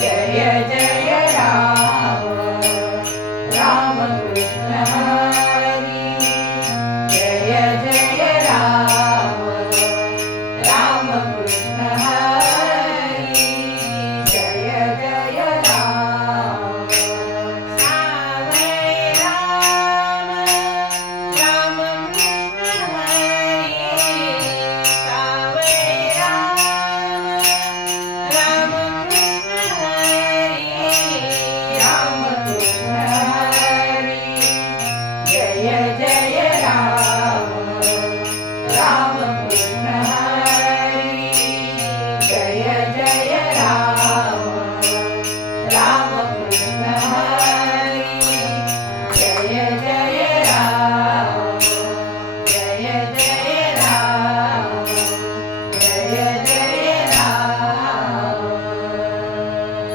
जय जय राम राम कृष्ण हरी जय जय राम राम कृष्ण हरी जय जय राम सावय राम राम कृष्ण हरी सावय राम राम कृष्ण हरी राम कृष्ण हरी जय जय राम राम कृष्ण हरी जय जय राम राम कृष्ण हरी जय जय राम जय जय राम जय जय राम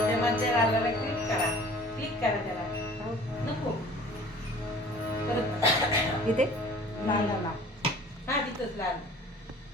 ते मध्य रागाला क्लिक करा त्याला नको परत इथे लाल लाल हा तिथंच लाल